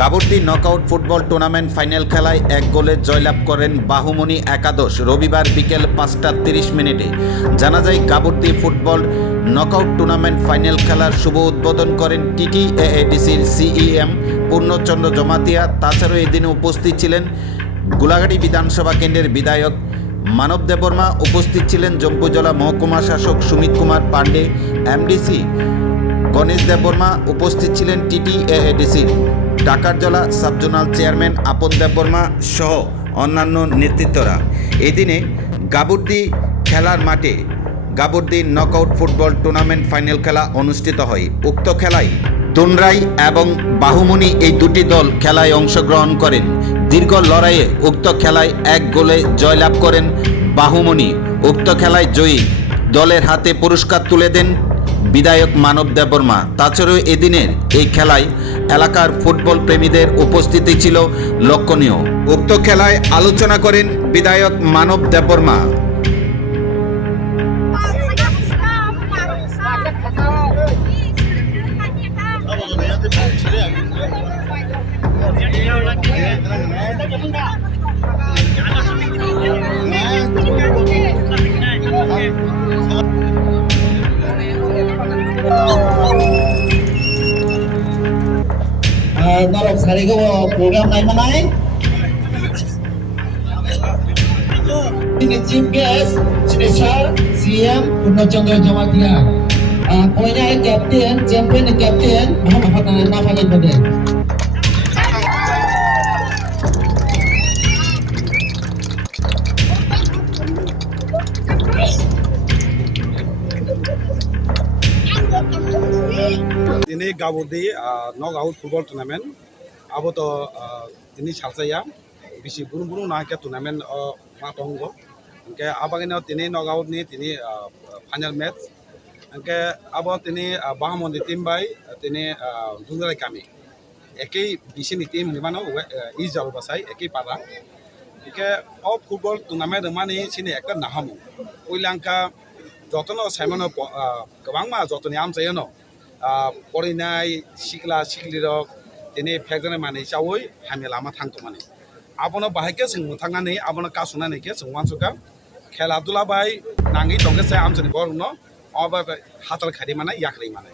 Gabardi knockout football tournament final খেলায় এক গোলে জয়লাভ করেন বাহুমণি একাদশ রবিবার বিকেল পাঁচটা তিরিশ মিনিটে। জানা যায়, Gabardi football knockout tournament final খেলার শুভ উদ্বোধন করেন টিটি এডিসির সিইএম পূর্ণচন্দ্র জমাতিয়া। তাছাড়াও এদিনে উপস্থিত ছিলেন গোলাঘাটি বিধানসভা কেন্দ্রের বিধায়ক মানব দেববর্মা, উপস্থিত ছিলেন জম্পুজলা মহকুমা শাসক সুমিত কুমার পাণ্ডে, এমডিসি গণেশ দেববর্মা, উপস্থিত ছিলেন টিটি এডিসির ডাকারজলা সাবজোনাল চেয়ারম্যান আপন দেববর্মা সহ অন্যান্য নেতৃত্বরা। এদিনে গাবুর্দি খেলার মাঠে Gaburdi knockout football tournament final খেলা অনুষ্ঠিত হয়। উক্ত খেলায় দুনরাই এবং বাহুমণি এই দুটি দল খেলায় অংশগ্রহণ করেন। দীর্ঘ লড়াইয়ে উক্ত খেলায় এক গোলে জয়লাভ করেন বাহুমণি। উক্ত খেলায় জয়ী দলের হাতে পুরস্কার তুলে দেন বিধায়ক মানব দেববর্মা তাছাড়াও এদিনের এই খেলায় এলাকার ফুটবল প্রেমীদের উপস্থিতি ছিল লক্ষণীয়। উক্ত খেলায় আলোচনা করেন বিধায়ক মানব দেববর্মা। তারিখে প্রোগ্রাম নাই নাই তিনি chief guest special CM Purnachandra Jamatia. কইনায় captain champion captain Mohammad Hasan নাফালের পদে তিনি Gabardi knockout football tournament 아무도 তিনি সালসাইয়া বেশি বুরুম বুরুম না কে টুর্নামেন্ট মা তহঙ্গ এনকে আবাগিনে তিনি নগাঁও নি তিনি ফাইনাল ম্যাচ এনকে আবার তিনি বাহামন্দি টিম বাই তিনি দুঙ্গারাই কামি। একেই বেশি নি টিম হিমানো ই যাব বাসাই একেই পারা এনকে অ ফুটবল টুর্নামেন্ট মানে সিনি একটা নাহামু। ওইলাঙ্কা যতন সাইমন গোবাং মা যতনি আমসাইন পড়িনাই সিখলা সিখলি রক दिनै फेगजानाय माने जावै हामि लामा थांतो माने आबनो बाहायके जों मोथांनानै आबनो कासुनानैके जों वानसुका खेला दुला बाय नाङै दंगे जाय आमजनि बर न अबा हातल खारि माने याख्रै माने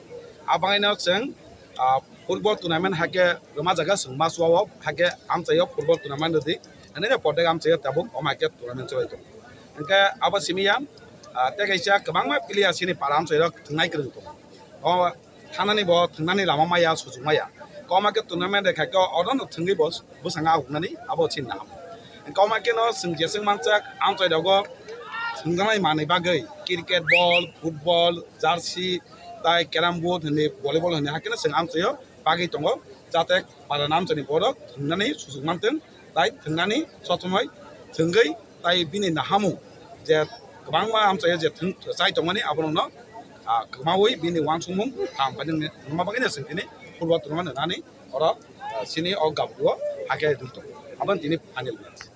आबाङैनो जों फुटबल टुर्नामेन्ट हाके रमा जागा जों मासुआव हाके आम जायो फुटबल टुर्नामेन्ट दि नै पटे आम जायो ताबुक अमाके टुर्नामेन्ट जायो ओंखाय आबा सिमिया तेगायसा गोबां मा प्लेयार सिनि पाराम जायो थांनाय गोरों दं अ थानानै ब थांनानै लामा माया কমাকে টুর্নামেন্ট রেখা কে অদন থঙ্গি বস বসাঙা হুকনানি আবো চিন নাম কমাকে ন সিংজে সিং মানচাক আমচাই দগ সিংজানাই মানে বাগৈ ক্রিকেট বল ফুটবল জার্সি তাই ক্যারাম বোর্ড হনে ভলিবল হনে হাকিনা সিং আমচাইও বাগৈ দङ যাতে বারা নামচানি বড় থুংনানি সুযোগ মানতেন তাই থুংনানি সসময় থুঙ্গৈ তাই বিনি নাহামু যে গোবাংমা আমচাইও যে থুং চাই দङ আবরণ जे थों जाय दंमाने आबनो गोमावै बिनि वानसुमुं थांफादों माबागैनो जों दिनै फुटबल टुर्नामेन्ट होनानै अर सिनि अ गाबुआव हाके दोनथ' आबन दिनै फाइनेल मेच